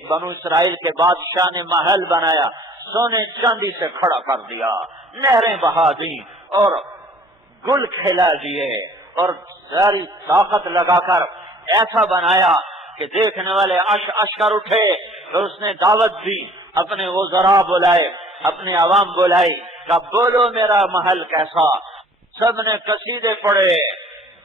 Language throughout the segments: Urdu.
بنو اسرائیل کے بادشاہ نے محل بنایا، سونے چاندی سے کھڑا کر دیا، نہریں بہا دی اور گل کھلا دیے اور ساری طاقت لگا کر ایسا بنایا کہ دیکھنے والے اش کر اٹھے۔ پھر اس نے دعوت دی، اپنے وزراء بلائے، اپنے عوام بلائی، کہ بولو میرا محل کیسا۔ سب نے قصیدے پڑھے،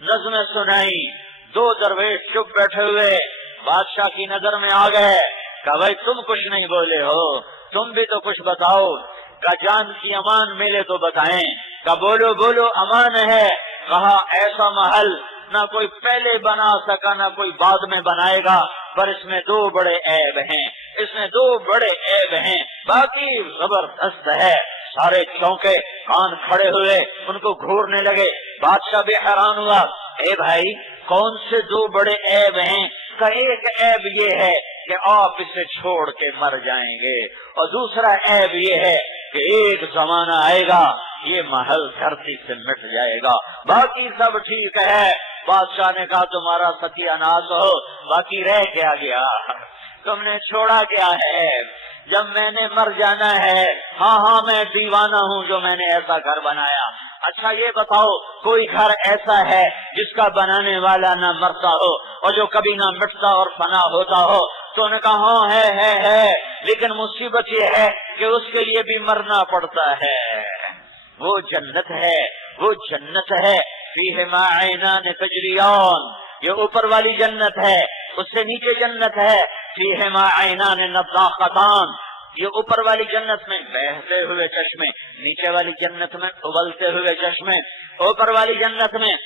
نظمیں سنائی، دو درویش چپ بیٹھے ہوئے بادشاہ کی نظر میں آ گئے کہ بھائی تم کچھ نہیں بولے ہو، تم بھی تو کچھ بتاؤ۔ کہ جان کی امان ملے تو بتائیں۔ کہ بولو بولو امان ہے۔ کہا ایسا محل نہ کوئی پہلے بنا سکا نہ کوئی بعد میں بنائے گا، پر اس میں دو بڑے عیب ہیں، اس میں دو بڑے عیب ہیں، باقی زبردست ہے۔ سارے چونکے، کان کھڑے ہوئے، ان کو گھورنے لگے۔ بادشاہ بھی حیران ہوا، اے بھائی کون سے دو بڑے عیب ہیں؟ کہ ایک عیب یہ ہے کہ آپ اسے چھوڑ کے مر جائیں گے، اور دوسرا عیب یہ ہے کہ ایک زمانہ آئے گا یہ محل دھرتی سے مٹ جائے گا، باقی سب ٹھیک ہے۔ بادشاہ نے کہا تمہارا ستیہ ناش ہو، باقی رہ کیا گیا، تم نے چھوڑا کیا ہے؟ جب میں نے مر جانا ہے، ہاں میں دیوانہ ہوں جو میں نے ایسا گھر بنایا۔ اچھا یہ بتاؤ کوئی گھر ایسا ہے جس کا بنانے والا نہ مرتا ہو اور جو کبھی نہ مٹتا اور فنا ہوتا ہو؟ تو نے کہا ہاں ہے، لیکن مصیبت یہ ہے کہ اس کے لیے بھی مرنا پڑتا ہے۔ وہ جنت ہے، وہ جنت ہے، فیہما عینان تجریان، یہ اوپر والی جنت ہے۔ اس سے نیچے جنت ہے، فیہما عینان نضاختان، یہ اوپر والی جنت میں بہتے ہوئے چشمے، نیچے والی جنت میں ابلتے ہوئے چشمے۔ اوپر والی جنت میں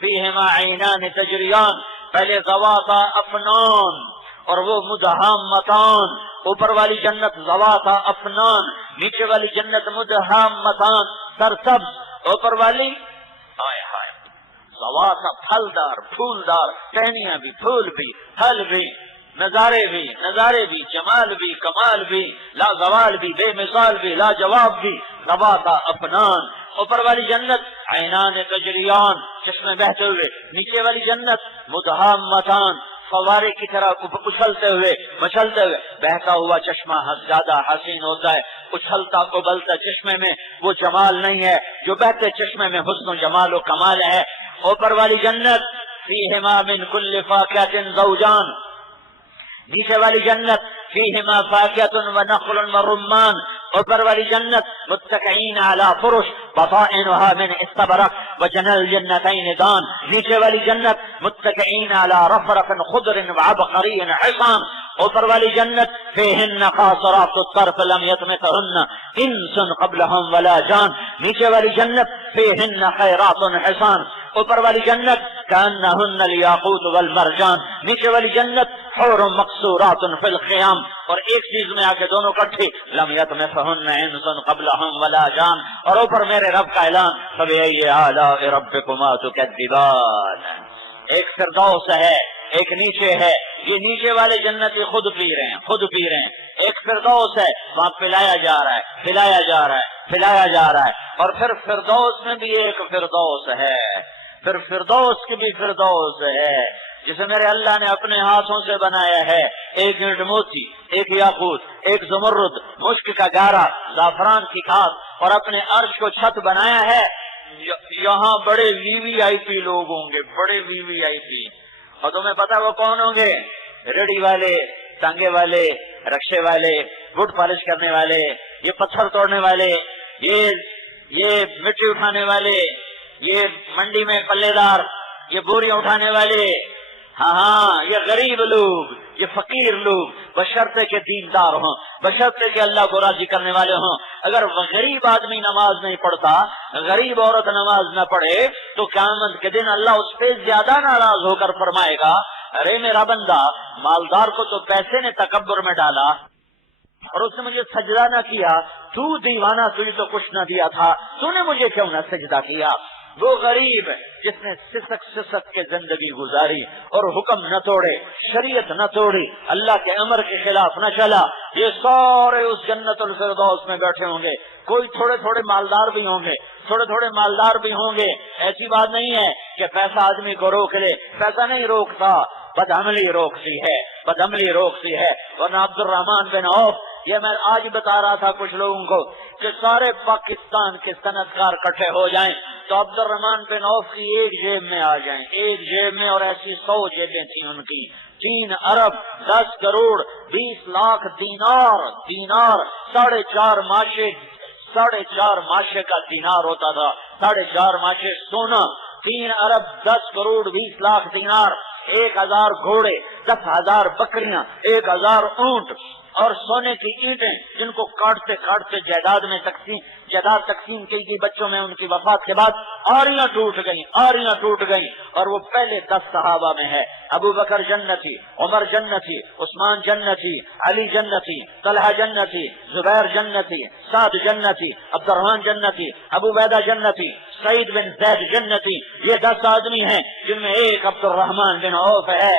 فیہما عینان تجریان، پہلے ذواتا افنان اور وہ مدہامتان۔ اوپر والی جنت ذواتا افنان، نیچے والی جنت مدہامتان، سرسبز۔ اوپر والی ذواتا پھلدار پھولدار، ٹہنیاں بھی، پھول بھی، پھل بھی، نظارے بھی، جمال بھی، کمال بھی، لا زوال بھی، بے مثال بھی، لا جواب بھی، ذواتا افنان۔ اوپر والی جنت عینان تجریان، چشمے بہتے ہوئے۔ نیچے والی جنت مدہامتان، فوارے کی طرح اچھلتے ہوئے مچلتے ہوئے۔ بہتا ہوا چشمہ زیادہ حسین ہوتا ہے، اچھلتا ابلتا چشمے میں وہ جمال نہیں ہے جو بہتے چشمے میں حسن و جمال و کمال ہے۔ اوپر والی جنت فیہما من کل فاکہۃ زوجان، نیچے والی جنت فیہما فاکہۃ ونخل ورمان۔ اوپر والی جنت متکئین علی فرش بطائنها من استبرق وجنى الجنتین دان، نیچے والی جنت متکئین علی رفرف خضر وعبقری حصان۔ اوپر والی جنت فیہن قاصرات الطرف لم یطمثہن انس قبلہم ولا جان، نیچے والی جنت فیہن خیرات حسان۔ اوپر والی جنت کأنہن الیاقوت والمرجان، نیچے والی جنت حور مقصورات فی الخیام۔ اور ایک چیز میں آ کے دونوں کٹھی، لم یطمثہن انس قبلہم ولا جان۔ اور اوپر میرے رب کا اعلان، فبأي آلاء ربکما تکذبان۔ ایک فردوس ہے، ایک نیچے ہے، یہ نیچے والے جنتی خود پی رہے ہیں۔ ایک فردوس ہے، وہاں پلایا جا رہا ہے، اور پھر فردوس میں بھی ایک فردوس ہے، پھر فردوس کی بھی فردوس ہے جسے میرے اللہ نے اپنے ہاتھوں سے بنایا ہے۔ ایک اینٹ موتی، ایک یاقوت، ایک زمرد، مشک کا گارا، زعفران کی کھاد، اور اپنے عرش کو چھت بنایا ہے۔ یہاں بڑے VVIP لوگ ہوں گے، بڑے VVIP، اور تمہیں پتا وہ کون ہوں گے؟ ریڑی والے، ٹانگے والے، رکشے والے، گڈ پالش کرنے والے، یہ پتھر توڑنے والے، یہ مٹی اٹھانے والے، یہ منڈی میں پلے دار، یہ بوریاں اٹھانے والے، ہاں یہ غریب لوگ، یہ فقیر لوگ، بشرطے کے دیندار ہوں، بشرطے کے اللہ کو راضی کرنے والے ہوں۔ اگر غریب آدمی نماز نہیں پڑھتا، غریب عورت نماز نہ پڑھے، تو قیامت کے دن اللہ اس پہ زیادہ ناراض ہو کر فرمائے گا، ارے میرا بندہ، مالدار کو تو پیسے نے تکبر میں ڈالا اور اس نے مجھے سجدہ نہ کیا، تو دیوانہ، تجھے تو کچھ نہ دیا تھا، تو نے مجھے کیوں نہ سجدہ کیا؟ وہ غریب جس نے سسک کے زندگی گزاری اور حکم نہ توڑے، شریعت نہ توڑی، اللہ کے امر کے خلاف نہ چلا، یہ سارے اس جنت الفردوس میں بیٹھے ہوں گے۔ کوئی تھوڑے تھوڑے مالدار بھی ہوں گے، ایسی بات نہیں ہے کہ پیسہ آدمی کو روک لے، پیسہ نہیں روکتا، بدعملی روکتی ہے۔ بدعملی روکتی ہے. ورنہ عبد الرحمان بن عوف، یہ میں آج بتا رہا تھا کچھ لوگوں کو کہ سارے پاکستان کے صنعت کار اکٹھے ہو جائیں تو عبد الرحمان بن عوف کی ایک جیب میں آ جائیں، ایک جیب میں، اور ایسی 100 جیبیں تھیں ان کی. 3 ارب 10 کروڑ 20 لاکھ دینار 4.5 ماشے کا دینار ہوتا تھا، 4.5 ماشے سونا، 3 ارب 10 کروڑ 20 لاکھ دینار، 1000 گھوڑے، 10,000 بکریاں، 1000 اونٹ، اور سونے کی اینٹیں جن کو کاٹتے کاٹتے جائیداد تقسیم کی گئی بچوں میں. ان کی وفات کے بعد آریاں ٹوٹ گئیں اور وہ پہلے 10 صحابہ میں ہے. ابو بکر جنتی، عمر جنتی، عثمان جنتی، علی جنتی، طلحہ جنتی، زبیر جنتی، سعد جنتی، عبد الرحمن جنتی، ابو عبیدہ جنتی، سعید بن زید جنتی. یہ 10 آدمی ہیں جن میں ایک عبد الرحمن بن عوف ہے.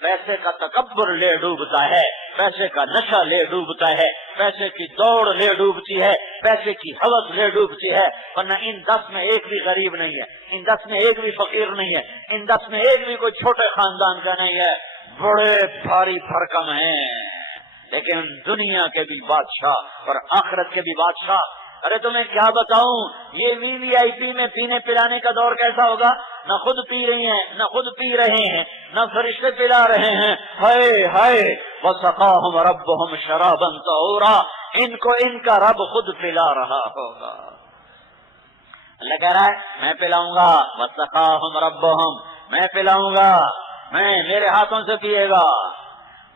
پیسے کا تکبر لے ڈوبتا ہے، پیسے کا نشہ لے ڈوبتا ہے، پیسے کی دوڑ لے ڈوبتی ہے، پیسے کی ہوس لے ڈوبتی ہے. ورنہ ان 10 میں ایک بھی غریب نہیں ہے، ان 10 میں ایک بھی فقیر نہیں ہے، ان 10 میں ایک بھی کوئی چھوٹے خاندان کا نہیں ہے. بڑے بھاری بھرکم ہیں، لیکن دنیا کے بھی بادشاہ اور آخرت کے بھی بادشاہ. ارے تمہیں کیا بتاؤں، یہ VIP میں پینے پلانے کا دور کیسا ہوگا. نہ خود پی رہی ہیں، نہ خود پی رہے ہیں، نہ فرشتے پلا رہے ہیں. ہائے ہائے وسقاہم ربہم شرابا طہورا، ان کو ان کا رب خود پلا رہا ہوگا. اللہ کہہ رہا ہے میں پلاؤں گا. وسقاہم ربہم، میں پلاؤں گا، میرے ہاتھوں سے پیے گا.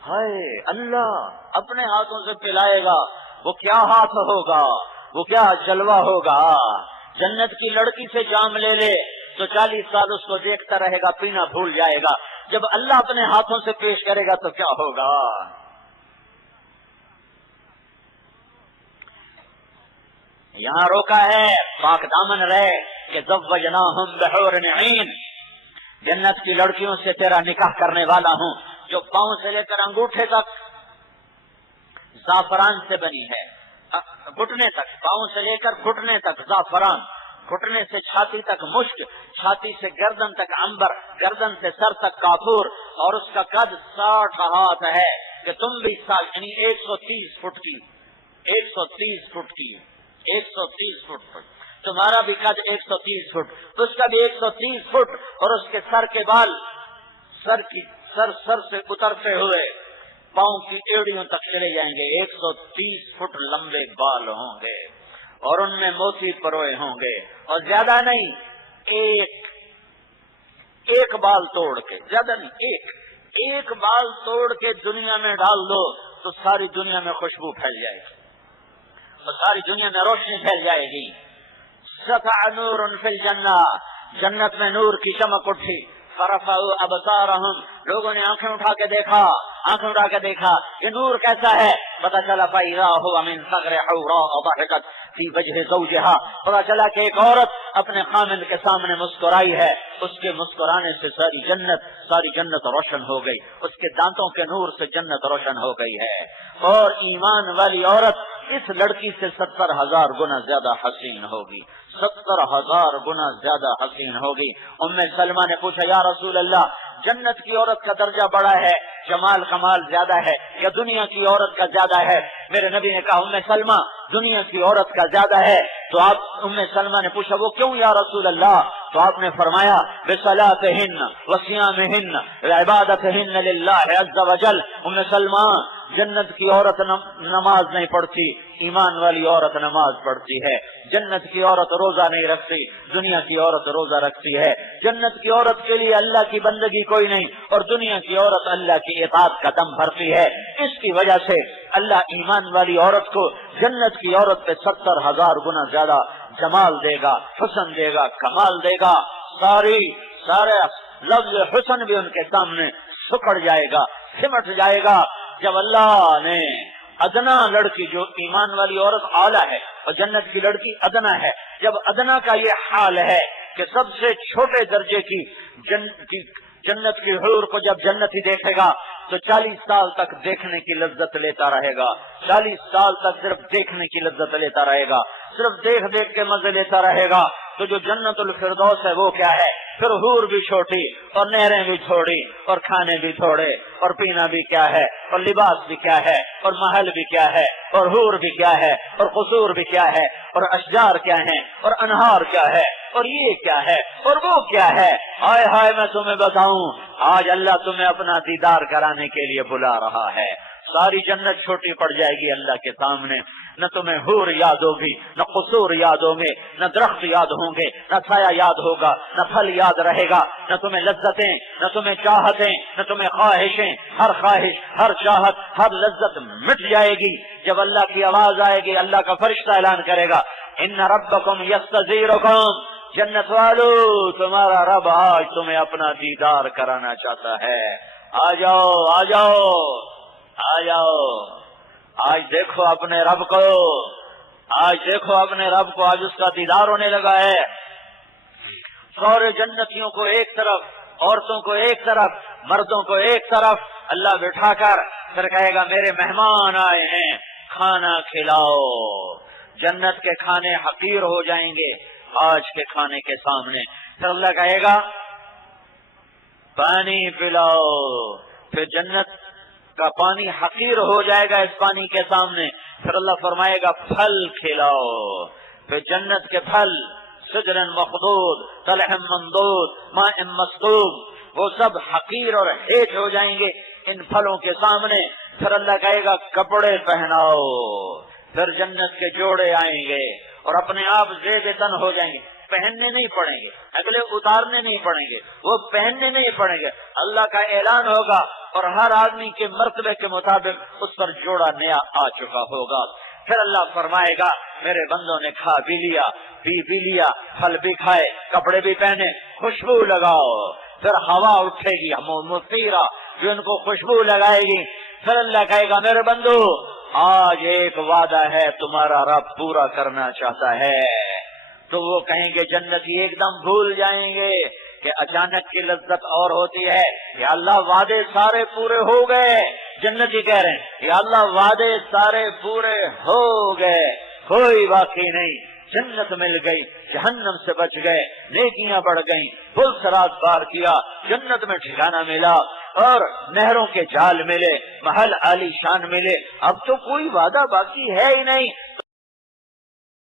ہائے اللہ اپنے ہاتھوں سے پلائے گا. وہ کیا ہاتھ ہوگا، وہ کیا جلوہ ہوگا. جنت کی لڑکی سے جام لے لے تو 40 سال اس کو دیکھتا رہے گا، پینا بھول جائے گا. جب اللہ اپنے ہاتھوں سے پیش کرے گا تو کیا ہوگا. یہاں روکا ہے پاک دامن رہے کہ زوجناہم بحور عین، جنت کی لڑکیوں سے تیرا نکاح کرنے والا ہوں جو پاؤں سے لے کر انگوٹھے تک زعفران سے بنی ہے، گھٹنے تک، پاؤں سے لے کر گھٹنے تک زعفران، گھٹنے سے چھاتی تک مشک، چھاتی سے گردن تک عنبر، گردن سے سر تک کافور، اور اس کا قد 60 ہاتھ ہے کہ تم بھی یعنی 130 فٹ کی، 130 فٹ کی، 130 فٹ. تمہارا بھی قد 130 فٹ، اس کا بھی 130 فٹ، اور اس کے سر کے بال سر سے اترتے ہوئے پاؤں کی ایڑیوں تک چلے جائیں گے. 130 فٹ لمبے بال ہوں گے اور ان میں موتی پروئے ہوں گے. اور زیادہ نہیں، ایک بال توڑ کے، زیادہ نہیں، ایک بال توڑ کے دنیا میں ڈال دو تو ساری دنیا میں خوشبو پھیل جائے گی اور ساری دنیا میں روشنی پھیل جائے گی. سطع نور فی الجنہ، جنت میں نور کی چمک اٹھی. فرفعوا ابصارهم، لوگوں نے آنکھیں اٹھا کے دیکھا یہ نور کیسا ہے. پتہ چلا فاذا هو من صغر حوراء ضحكت في وجه زوجها، پتہ چلا کہ ایک عورت اپنے خامند کے سامنے مسکرائی ہے. اس کے مسکرانے سے ساری جنت روشن ہو گئی، اس کے دانتوں کے نور سے جنت روشن ہو گئی ہے. اور ایمان والی عورت اس لڑکی سے 70,000 گنا زیادہ حسین ہوگی، 70,000 گنا زیادہ حسین ہوگی. ام سلمہ نے پوچھا یا رسول اللہ، جنت کی عورت کا درجہ بڑا ہے، جمال کمال زیادہ ہے یا دنیا کی عورت کا زیادہ ہے؟ میرے نبی نے کہا ام سلمہ دنیا کی عورت کا زیادہ ہے. تو ام سلمہ نے پوچھا وہ کیوں یا رسول اللہ؟ تو آپ نے فرمایا بصلاتہن وصیامہن وعبادتہن للہ عز وجل. ام سلمہ جنت کی عورت نماز نہیں پڑھتی، ایمان والی عورت نماز پڑھتی ہے. جنت کی عورت روزہ نہیں رکھتی، دنیا کی عورت روزہ رکھتی ہے. جنت کی عورت کے لیے اللہ کی بندگی کوئی نہیں اور دنیا کی عورت اللہ کی اطاعت کا دم بھرتی ہے. اس کی وجہ سے اللہ ایمان والی عورت کو جنت کی عورت پہ 70,000 گنا زیادہ جمال دے گا، حسن دے گا، کمال دے گا. سارے لفظ حسن بھی ان کے سامنے سکڑ جائے گا، سمٹ جائے گا. جب اللہ نے ادنا لڑکی، جو ایمان والی عورت اعلیٰ ہے اور جنت کی لڑکی ادنا ہے، جب ادنا کا یہ حال ہے کہ سب سے چھوٹے درجے کی جنت کی حور کو جب جنتی دیکھے گا تو 40 سال تک دیکھنے کی لذت لیتا رہے گا، 40 سال تک صرف دیکھنے کی لذت لیتا رہے گا، صرف دیکھ کے مزے لیتا رہے گا. تو جو جنت الفردوس ہے وہ کیا ہے؟ پھر حور بھی چھوٹی اور نہریں بھی تھوڑی اور کھانے بھی تھوڑے اور پینا بھی کیا ہے اور لباس بھی کیا ہے اور محل بھی کیا ہے اور حور بھی کیا ہے اور قصور بھی کیا ہے اور اشجار کیا ہیں اور انہار کیا ہے اور یہ کیا ہے اور وہ کیا ہے. ہائے ہائے میں تمہیں بتاؤں آج اللہ تمہیں اپنا دیدار کرانے کے لیے بلا رہا ہے. ساری جنت چھوٹی پڑ جائے گی اللہ کے سامنے. نہ تمہیں حور یاد ہوگی نہ قصور یاد ہوں گے نہ درخت یاد ہوں گے نہ سایہ یاد ہوگا نہ پھل یاد رہے گا نہ تمہیں لذتیں نہ تمہیں چاہتیں نہ تمہیں خواہشیں. ہر خواہش ہر چاہت ہر لذت مٹ جائے گی جب اللہ کی آواز آئے گی. اللہ کا فرشتہ اعلان کرے گا ان ربکم یستزیرکم. جنت والو تمہارا رب آج تمہیں اپنا دیدار کرانا چاہتا ہے. آ جاؤ آ جاؤ آ جاؤ. آج دیکھو اپنے رب کو آج دیکھو اپنے رب کو. آج اس کا دیدار ہونے لگا ہے. سارے جنتیوں کو ایک طرف عورتوں کو ایک طرف مردوں کو ایک طرف اللہ بٹھا کر پھر کہے گا میرے مہمان آئے ہیں کھانا کھلاؤ. جنت کے کھانے حقیر ہو جائیں گے آج کے کھانے کے سامنے. پھر اللہ کہے گا پانی پلاؤ. پھر جنت کا پانی حقیر ہو جائے گا اس پانی کے سامنے. پھر اللہ فرمائے گا پھل کھلاؤ. پھر جنت کے پھل سدر مخضود طلح ممدود ماء مسکوب وہ سب حقیر اور ہیٹ ہو جائیں گے ان پھلوں کے سامنے. پھر اللہ کہے گا کپڑے پہناؤ. پھر جنت کے جوڑے آئیں گے اور اپنے آپ زیب تن ہو جائیں گے. پہننے نہیں پڑیں گے اگلے اتارنے نہیں پڑیں گے وہ پہننے نہیں پڑیں گے. اللہ کا اعلان ہوگا اور ہر آدمی کے مرتبے کے مطابق اس پر جوڑا نیا آ چکا ہوگا. پھر اللہ فرمائے گا میرے بندوں نے کھا بھی لیا پی بھی لیا پھل بھی کھائے کپڑے بھی پہنے خوشبو لگاؤ. پھر ہوا اٹھے گی مطیرہ جو ان کو خوشبو لگائے گی. پھر اللہ کہے گا میرے بندو آج ایک وعدہ ہے تمہارا رب پورا کرنا چاہتا ہے. تو وہ کہیں گے جنتی ایک دم بھول جائیں گے کہ اچانک کی لذت اور ہوتی ہے. یا اللہ وعدے سارے پورے ہو گئے. جنتی کہہ رہے ہیں یا اللہ وعدے سارے پورے ہو گئے کوئی باقی نہیں. جنت مل گئی جہنم سے بچ گئے نیکیاں بڑھ گئیں پل سرات پار کیا جنت میں ٹھکانہ ملا اور نہروں کے جال ملے محل عالی شان ملے. اب تو کوئی وعدہ باقی ہے ہی نہیں.